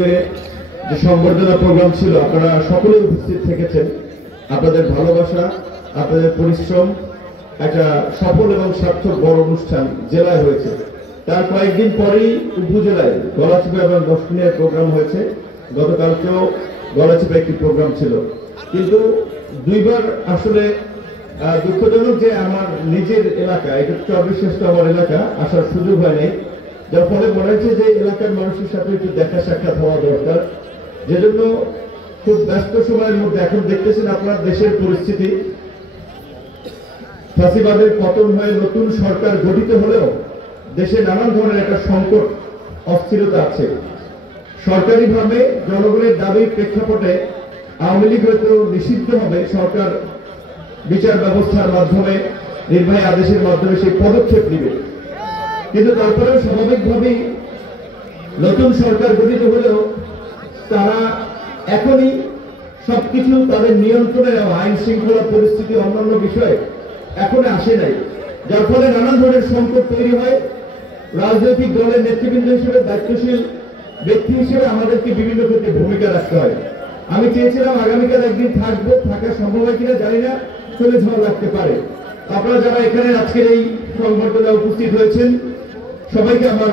যে সংবর্ধনা প্রোগ্রাম ছিল আপনারা সকলেই উপস্থিত থেকেছেন। আপনাদের ভালোবাসা, আপনাদের পরিশ্রম, একটা সফল এবং সার্থক বড় অনুষ্ঠান জেলায় হয়েছে। তার কয়েকদিন পরেই উপজেলায় গলাচিপা এবং দশমিনের প্রোগ্রাম হয়েছে। গতকালকেও গলাচিপা একটি প্রোগ্রাম ছিল, কিন্তু দুইবার আসলে দুঃখজনক যে আমার নিজের এলাকা, এটা সর্বশ্রেষ্ঠ আমার এলাকা, আসার সুযোগ হয় নাই। যার ফলে মনে হচ্ছে যে এলাকার মানুষের সাথে একটু দেখা সাক্ষাৎ হওয়া দরকার। যেজন্য খুব ব্যস্ত সময়ের মধ্যে এখন দেখতেছেন আপনার দেশের পরিস্থিতি, ফাঁসিবাদের পতন হয়ে নতুন সরকার গঠিত হলেও দেশে নানান ধরনের একটা সংকট, অস্থিরতা আছে। সরকারিভাবে জনগণের দাবির প্রেক্ষাপটে আওয়ামী লীগ হয়তো নিষিদ্ধ হবে, সরকার বিচার ব্যবস্থার মাধ্যমে, নির্বাহী আদেশের মাধ্যমে সেই পদক্ষেপ নেবে, কিন্তু তারপরে স্বাভাবিকভাবেই নতুন সরকার গঠিত হলেও তারা এখনই সবকিছু তাদের নিয়ন্ত্রণে, আইন শৃঙ্খলা পরিস্থিতি অন্যান্য বিষয়ে এখনো আসে নাই। যার ফলে নানান ধরনের সংকট তৈরি হয়। রাজনৈতিক দলের নেতৃবৃন্দ হিসেবে, দায়িত্বশীল ব্যক্তি হিসেবে আমাদেরকে বিভিন্ন ক্ষেত্রে ভূমিকা রাখতে হয়। আমি চেয়েছিলাম আগামীকাল একদিন থাকবো, থাকা সম্ভব হয় কিনা জানি না, চলে যাওয়া লাগতে পারে। আপনারা যারা এখানে আজকের এই সংবর্ধনায় উপস্থিত হয়েছেন সবাইকে আমার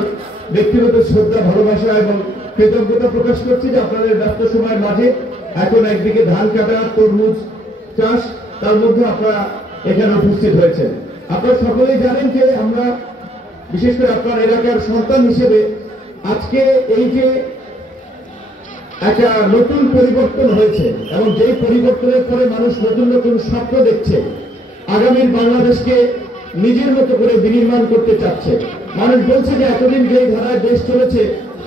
ব্যক্তিগত শ্রদ্ধা, ভালোবাসা এবং কৃতজ্ঞতা প্রকাশ করছি যে আপনাদের ব্যস্ত সময়ের মাঝে এখন একদিকে ধান কাটা, তরমুজ চাষ, তার মধ্যে আপনারা এখানে উপস্থিত হয়েছেন। আপনারা সকলেই জানেন যে আমরা বিশেষ করে আপনার এলাকার সন্তান হিসেবে আজকে এই যে একটা নতুন পরিবর্তন হয়েছে এবং যেই পরিবর্তনের পরে মানুষ নতুন নতুন স্বপ্ন দেখছে, আগামীর বাংলাদেশকে নিজের মতো করে বিনির্মাণ করতে চাচ্ছে। মানুষ বলছে যে এতদিন যেই ধারায় দেশ চলেছে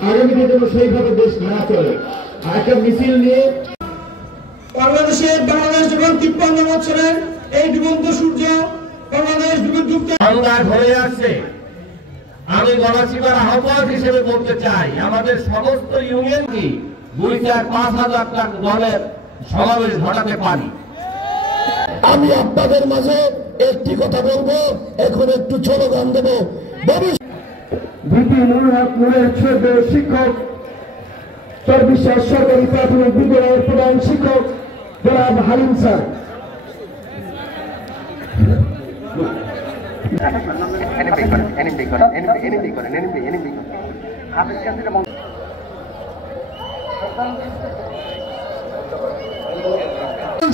আগামীতে যেন সেইভাবে দেশ না চলে। একটা মিছিল নিয়ে বাংলাদেশ যখন 53 বছরের এই ডুবন্ত সূর্য বাংলাদেশ ডুবতে হয়ে আসছে, আমি গলাচিপার আহ্বায়ক হিসেবে বলতে চাই আমাদের সমস্ত ইউনিয়ন কি 2-4-5,000 টাকা দলের সমাবেশ ঘটাতে পারি। আমি আপনাদের মাঝে একটি কথা বলবো, এখন একটু ছোট গান দেবো। শিক্ষক, চরবিশ্বাস সরকারি প্রাথমিক বিদ্যালয়ের প্রধান শিক্ষক জনাব হালিম স্যার।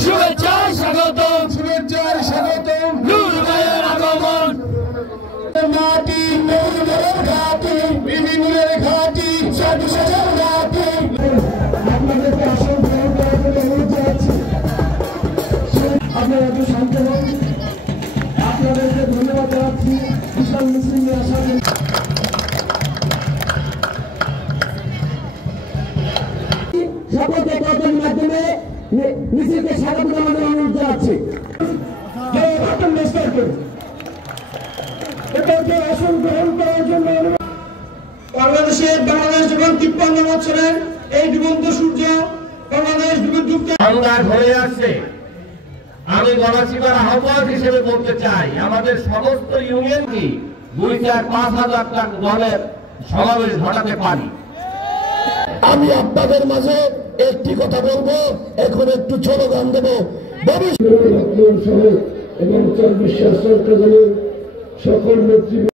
শুভেচ্ছায় স্বাগতম, শুভেচ্ছায় স্বাগতম। নূর ভাইয়ের আগমন, মাটি মেরিনের ঘাটি, বিভিন্ন ঘাটি, সর্বশেষের ঘাটি। আপনাদেরকে অসংখ্য অনুরোধ জানাচ্ছি, আপনারা একটু শান্ত হন। আপনাদেরকে ধন্যবাদ জানাচ্ছি বিশাল মিছিল নিয়ে আসার জন্য। শপথের মাধ্যমে মিছিলকে স্বাগত জানানোর অনুরোধ জানাচ্ছি। বাংলাদেশ যখন 53 বছরের এই ডুবন্ত সূর্য বাংলাদেশ ডুবতে হয়ে আসছে, আমি গলাচিপার আহ্বায়ক হিসেবে বলতে চাই আমাদের সমস্ত ইউনিয়ন কি 2-4-5,000 টাকা দলের সমাবেশ ঘটাতে পারি। আমি আপনাদের মাঝে একটি কথা বলবো, এখন একটু ছোট গান দেবো। এবং চরবিশ্বাস সরকার সকল নেতৃত্ব